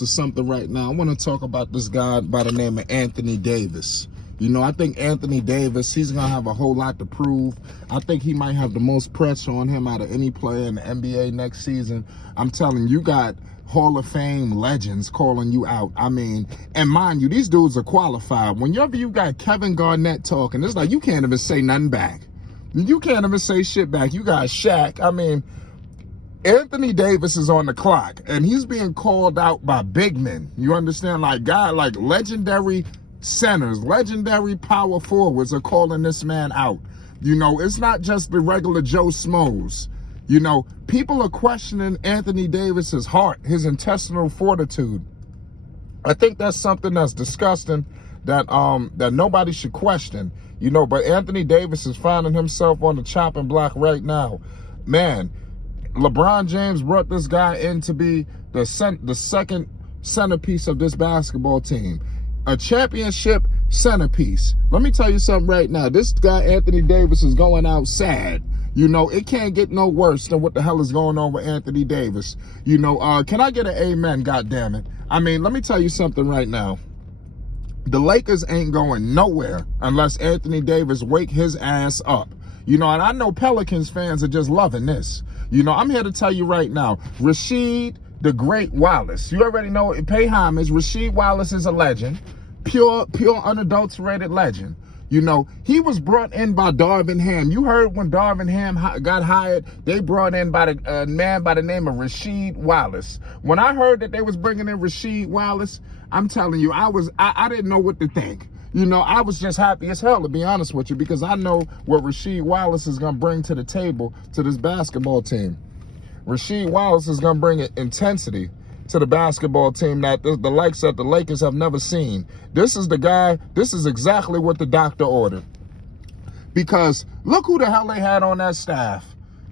to something right now. I want to talk about this guy by the name of Anthony Davis. I think Anthony Davis, he's going to have a whole lot to prove. I think he might have the most pressure on him out of any player in the NBA next season. I'm telling you, got Hall of Fame legends calling you out. I mean, and mind you, these dudes are qualified. Whenever you got Kevin Garnett talking, it's like you can't even say nothing back. You can't even say shit back. You got Shaq. I mean, Anthony Davis is on the clock, and he's being called out by big men. You understand? Like legendary centers, legendary power forwards are calling this man out. It's not just the regular Joe Schmoes. People are questioning Anthony Davis's heart, his intestinal fortitude. I think that's something that's disgusting that nobody should question. But Anthony Davis is finding himself on the chopping block right now. Man, LeBron James brought this guy in to be the second centerpiece of this basketball team. A championship centerpiece. Let me tell you something right now. This guy, Anthony Davis, is going out sad. It can't get no worse than what the hell is going on with Anthony Davis. Can I get an amen, goddammit? I mean, let me tell you something right now. The Lakers ain't going nowhere unless Anthony Davis wake his ass up. And I know Pelicans fans are just loving this. I'm here to tell you right now, Rasheed, the great Wallace. You already know, pay homage. Rasheed Wallace is a legend. Pure, unadulterated legend. He was brought in by Darvin Ham. You heard when Darvin Ham got hired, they brought in by a man by the name of Rasheed Wallace. When I heard that they was bringing in Rasheed Wallace, I'm telling you, I didn't know what to think. I was just happy as hell, to be honest with you, because I know what Rasheed Wallace is going to bring to the table to this basketball team. Rasheed Wallace is going to bring intensity to the basketball team that the likes that the Lakers have never seen. This is the guy, this is exactly what the doctor ordered. Because look who the hell they had on that staff.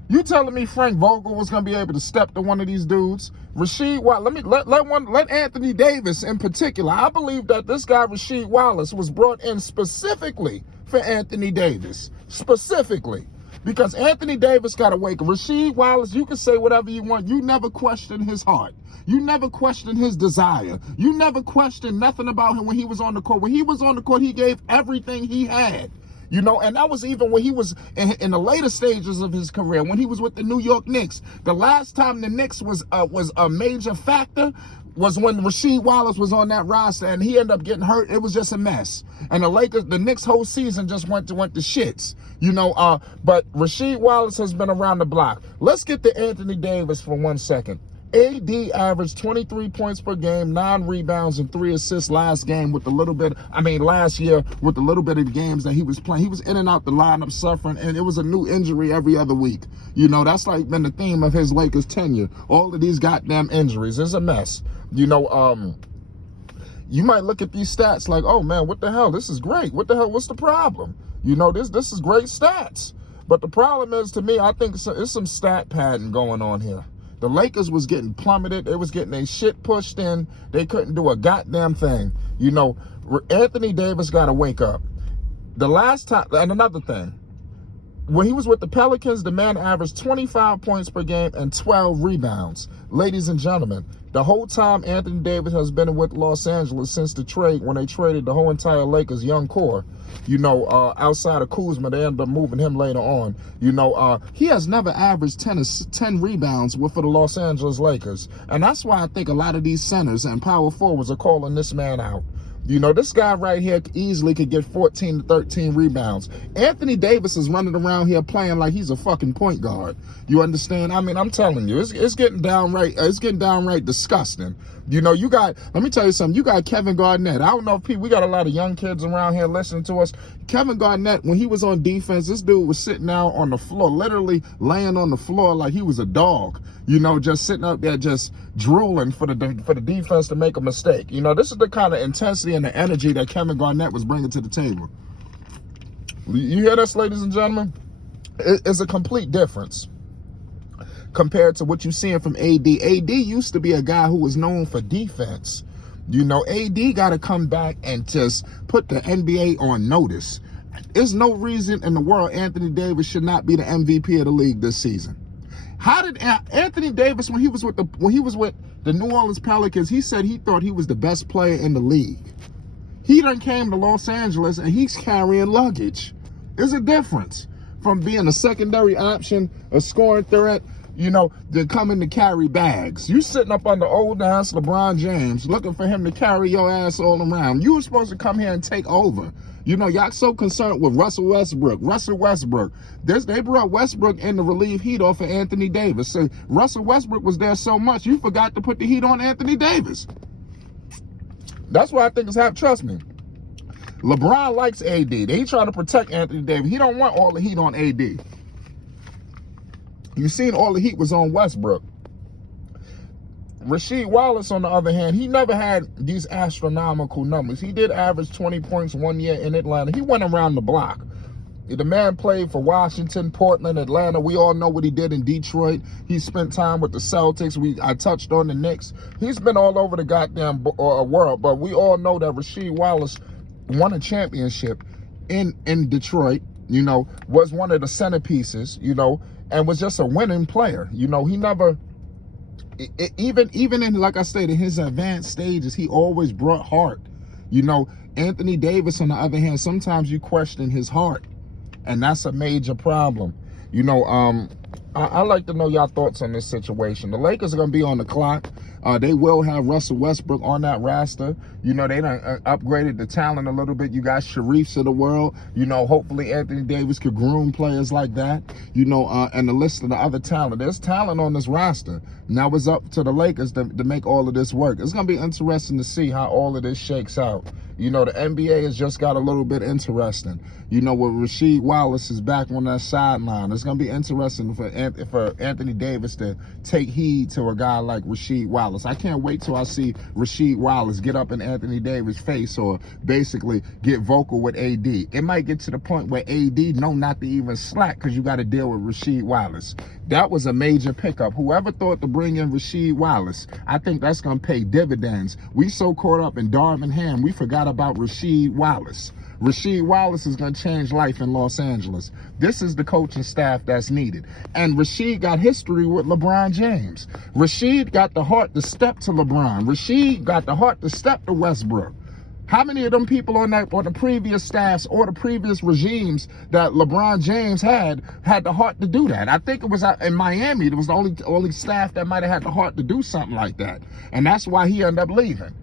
You telling me Frank Vogel was going to be able to step to one of these dudes? Rasheed Wallace, let Anthony Davis in particular. I believe that this guy, Rasheed Wallace, was brought in specifically for Anthony Davis. Specifically. Because Anthony Davis got to wake up. Rasheed Wallace, you can say whatever you want. You never question his heart. You never question his desire. You never question nothing about him when he was on the court. When he was on the court, he gave everything he had. And that was even when he was in the later stages of his career, when he was with the New York Knicks. The last time the Knicks was a major factor was when Rasheed Wallace was on that roster, and he ended up getting hurt. It was just a mess. And the Knicks whole season just went to shits. But Rasheed Wallace has been around the block. Let's get to Anthony Davis for 1 second. AD averaged 23 points per game, 9 rebounds, and 3 assists last year with the little bit of the games that he was playing. He was in and out the lineup suffering, and it was a new injury every other week. That's like been the theme of his Lakers tenure. All of these goddamn injuries. It's a mess. You might look at these stats like, oh man, what the hell? This is great. What the hell? What's the problem? This is great stats. But the problem is, to me, I think it's some stat padding going on here. The Lakers was getting plummeted. They was getting their shit pushed in. They couldn't do a goddamn thing. Anthony Davis got to wake up. The last time, and another thing, when he was with the Pelicans, the man averaged 25 points per game and 12 rebounds. Ladies and gentlemen, the whole time Anthony Davis has been with Los Angeles since the trade, when they traded the whole entire Lakers young core, outside of Kuzma, they ended up moving him later on. He has never averaged 10 rebounds for the Los Angeles Lakers. And that's why I think a lot of these centers and power forwards are calling this man out. This guy right here easily could get 14 to 13 rebounds. Anthony Davis is running around here playing like he's a fucking point guard. You understand? I mean, I'm telling you, it's getting downright disgusting. Let me tell you something. You got Kevin Garnett. I don't know if we got a lot of young kids around here listening to us. Kevin Garnett, when he was on defense, this dude was sitting out on the floor, literally laying on the floor like he was a dog. Just sitting up there, just drooling for the defense to make a mistake. This is the kind of intensity and the energy that Kevin Garnett was bringing to the table. You hear this, ladies and gentlemen? It's a complete difference compared to what you're seeing from AD. AD used to be a guy who was known for defense. AD got to come back and just put the NBA on notice. There's no reason in the world Anthony Davis should not be the MVP of the league this season. How did Anthony Davis, when he was with the New Orleans Pelicans, he said he thought he was the best player in the league. He done came to Los Angeles and he's carrying luggage. There's a difference from being a secondary option, a scoring threat, to coming to carry bags. You sitting up under old ass LeBron James looking for him to carry your ass all around. You were supposed to come here and take over. Y'all so concerned with Russell Westbrook. They brought Westbrook in to relieve heat off of Anthony Davis. So Russell Westbrook was there so much, you forgot to put the heat on Anthony Davis. That's why I think it's happening. Trust me. LeBron likes AD. They trying to protect Anthony Davis. He don't want all the heat on AD. You seen all the heat was on Westbrook. Rasheed Wallace, on the other hand, he never had these astronomical numbers. He did average 20 points one year in Atlanta. He went around the block. The man played for Washington, Portland, Atlanta. We all know what he did in Detroit. He spent time with the Celtics. I touched on the Knicks. He's been all over the goddamn world. But we all know that Rasheed Wallace won a championship in Detroit, was one of the centerpieces, and was just a winning player. He never, even in, like I stated, his advanced stages, he always brought heart. Anthony Davis, on the other hand, sometimes you question his heart, and that's a major problem. I like to know y'all thoughts on this situation. The Lakers are going to be on the clock. They will have Russell Westbrook on that roster. They done upgraded the talent a little bit. You got Sharifs of the world. Hopefully Anthony Davis could groom players like that. And the list of the other talent. There's talent on this roster. Now it's up to the Lakers to make all of this work. It's going to be interesting to see how all of this shakes out. The NBA has just got a little bit interesting. With Rasheed Wallace is back on that sideline. It's going to be interesting for Anthony Davis to take heed to a guy like Rasheed Wallace. I can't wait till I see Rasheed Wallace get up in Anthony Davis' face or basically get vocal with AD. It might get to the point where AD know not to even slack because you got to deal with Rasheed Wallace. That was a major pickup. Whoever thought to bring in Rasheed Wallace, I think that's going to pay dividends. We so caught up in Darvin Ham, we forgot about Rasheed Wallace. Rasheed Wallace is going to change life in Los Angeles. This is the coaching staff that's needed. And Rasheed got history with LeBron James. Rasheed got the heart to step to LeBron. Rasheed got the heart to step to Westbrook. How many of them people on the previous staffs or the previous regimes that LeBron James had the heart to do that? I think it was in Miami. It was the only staff that might have had the heart to do something like that. And that's why he ended up leaving.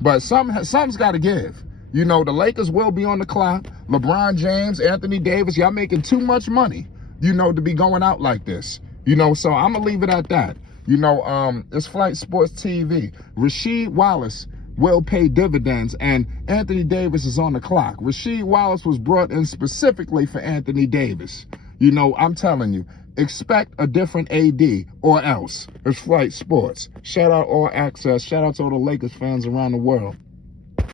But something's got to give. The Lakers will be on the clock. LeBron James, Anthony Davis, y'all making too much money, to be going out like this. So I'm going to leave it at that. It's Flight Sports TV. Rasheed Wallace will pay dividends, and Anthony Davis is on the clock. Rasheed Wallace was brought in specifically for Anthony Davis. I'm telling you, expect a different AD or else. It's Flight Sports. Shout out All Access. Shout out to all the Lakers fans around the world.